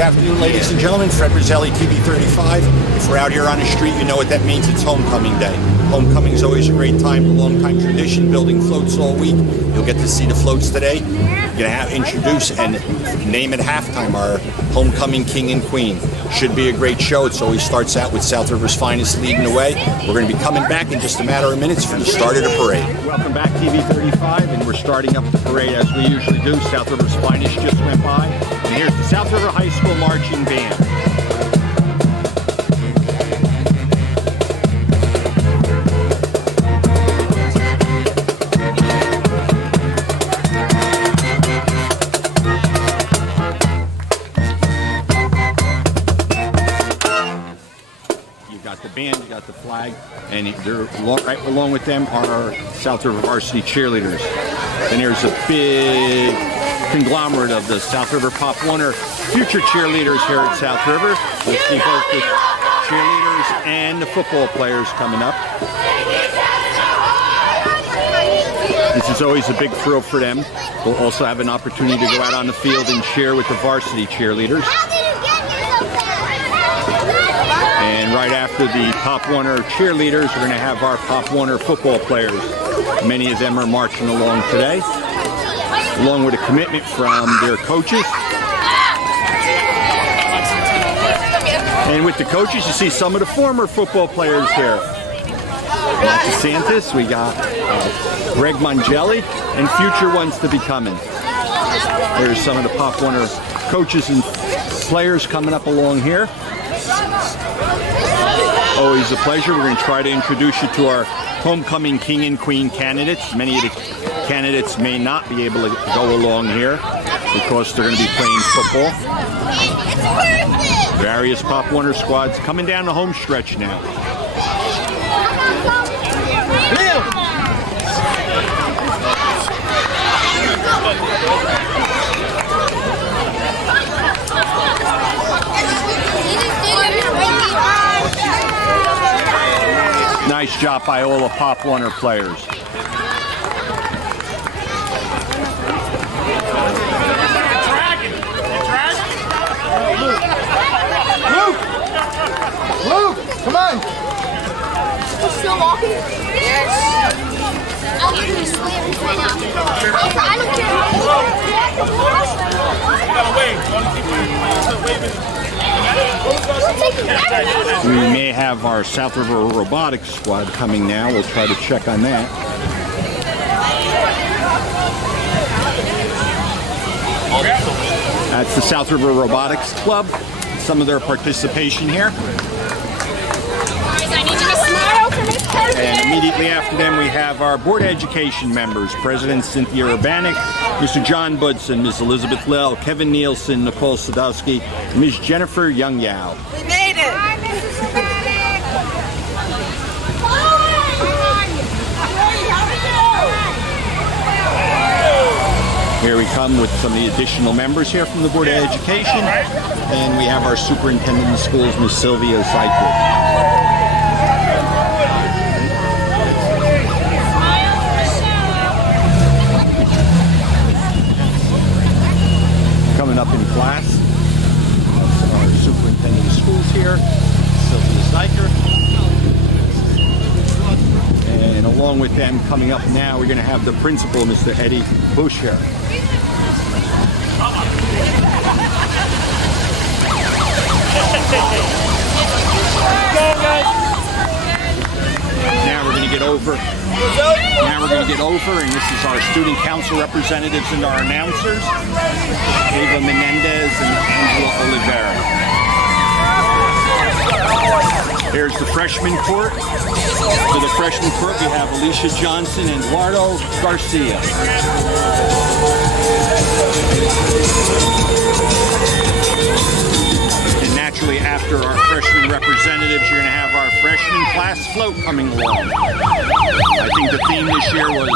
Good afternoon, ladies and gentlemen. Fred Roselli, TV 35. If we're out here on the street, you know what that means. It's homecoming day. Homecoming is always a great time, a long-time tradition, building floats all week. You'll get to see the floats today. We're going to introduce and name at halftime our homecoming king and queen. Should be a great show. It always starts out with South River's finest leading the way. We're going to be coming back in just a matter of minutes for the start of the parade. Welcome back, TV 35, and we're starting up the parade as we usually do. South River's finest just went by, and here's the South River High School Marching Band. You got the flag, and they're right along with them are our South River varsity cheerleaders. And there's a big conglomerate of the South River Pop Warner future cheerleaders here at South River. We'll see both the cheerleaders and the football players coming up. This is always a big thrill for them. We'll also have an opportunity to go out on the field and cheer with the varsity cheerleaders. And right after the Pop Warner cheerleaders, we're going to have our Pop Warner football players. Many of them are marching along today, along with a commitment from their coaches. And with the coaches, you see some of the former football players here. Matt DeSantis, we got Greg Mongelli, and future ones to be coming. There's some of the Pop Warner coaches and players coming up along here. Always a pleasure. We're going to try to introduce you to our homecoming king and queen candidates. Many of the candidates may not be able to go along here because they're going to be playing football. Various Pop Warner squads coming down the home stretch now. Nice job by all the Pop Warner players. Luke, come on. We're still walking? Yes. I'll give you slamming right now. I don't care. We may have our South River Robotics squad coming now. We'll try to check on that. That's the South River Robotics Club. Some of their participation here. And immediately after them, we have our Board of Education members, President Cynthia Urbanik, Mr. John Budson, Ms. Elizabeth Lill, Kevin Nielsen, Nicole Sadowski, Ms. Jennifer Young-Yao. We made it! Here we come with some of the additional members here from the Board of Education. And we have our Superintendent of Schools, Ms. Sylvia Zeichert. Coming up in class, our Superintendent of Schools here, Sylvia Zeichert. And along with them coming up now, we're going to have the principal, Mr. Eddie Bush here. Now we're going to get over. And this is our student council representatives and our announcers, Ava Menendez and Angela Oliveira. Here's the freshman court. For the freshman court, we have Alicia Johnson and Eduardo Garcia. And naturally, after our freshman representatives, you're going to have our freshman class float coming along. I think the theme this year was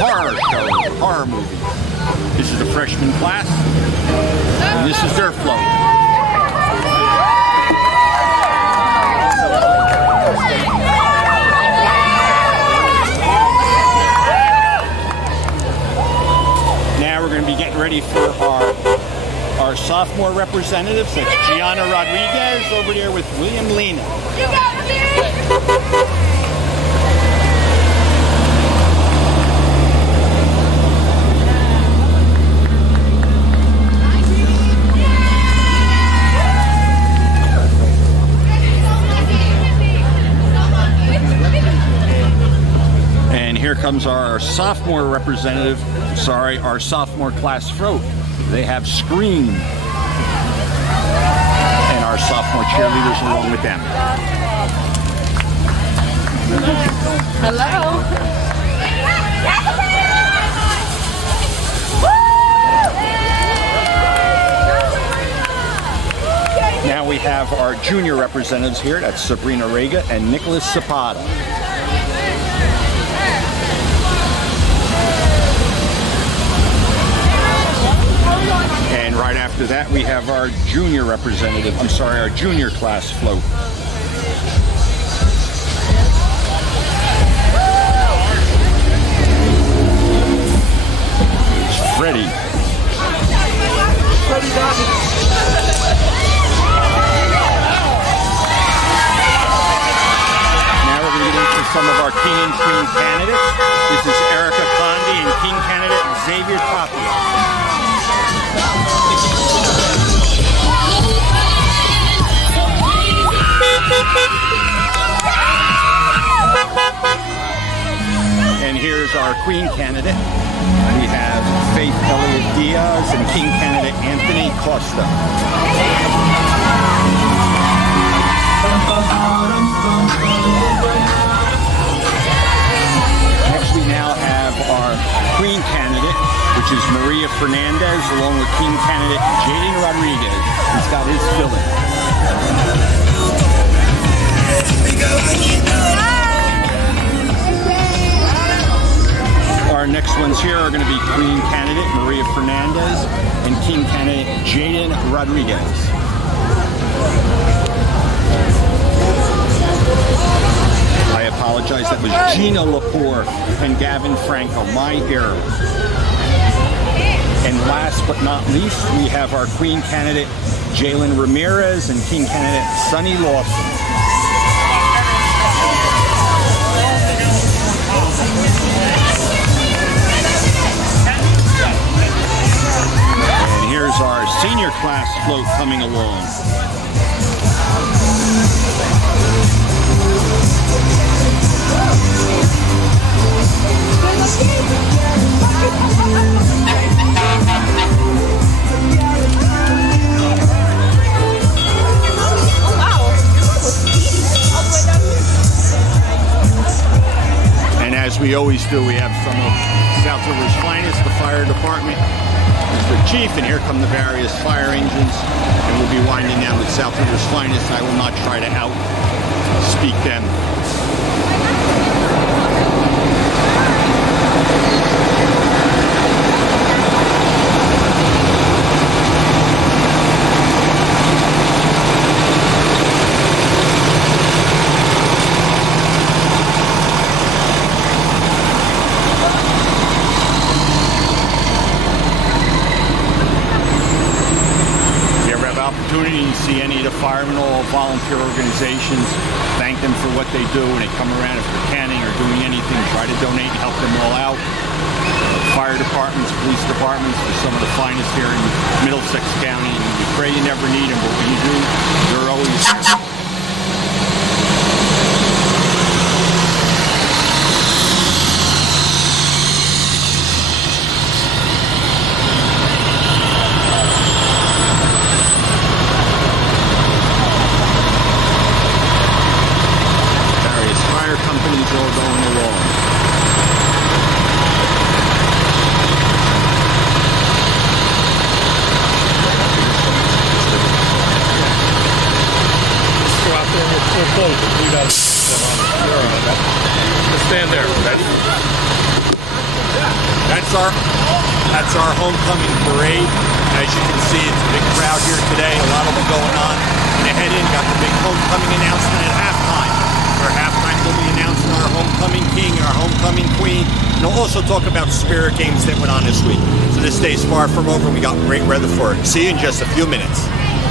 horror show, horror movie. This is the freshman class, and this is their float. Now we're going to be getting ready for our our sophomore representatives. That's Gianna Rodriguez over there with William Lena. You got me! And here comes our sophomore representative, sorry, our sophomore class float. They have Scream. And our sophomore cheerleaders along with them. Hello. Now we have our junior representatives here. That's Sabrina Rega and Nicholas Zapata. And right after that, we have our junior representative, I'm sorry, our junior class float. It's Freddie. Now we're going to get into some of our King and Queen candidates. This is Erica Condi and King candidate Xavier Tapia. And here's our Queen candidate. We have Faith Elliott Diaz and King candidate Anthony Costa. Next we now have our Queen candidate, which is Maria Fernandez, along with King candidate Jaden Rodriguez. He's got his fill-in. Our next ones here are going to be Queen candidate Maria Fernandez and King candidate Jaden Rodriguez. I apologize, that was Gina Lepore and Gavin Franco, my error. And last but not least, we have our Queen candidate Jalen Ramirez and King candidate Sonny Lawson. And here's our senior class float coming along. And as we always do, we have some of South River's finest, the fire department, Mr. Chief, and here come the various fire engines, and we'll be winding down with South River's finest. I will not try to out-speak them. Opportunity to see any of the firemen or volunteer organizations, thank them for what they do, and they come around if they're canning or doing anything, try to donate and help them all out. Fire departments, police departments, are some of the finest here in Middlesex County, and we pray you never need them, but when you do, you're always companies all going along. Let's go out there with full boat. We got let's stand there. Ready? That's our homecoming parade. As you can see, it's a big crowd here today. A lot of them going on. And ahead in, got the big homecoming announcement at halftime. For halftime, we'll be announcing our homecoming king. king and our homecoming queen. And I'll also talk about spirit games that went on this week. So this day's far from over. We got great weather for it. See you in just a few minutes.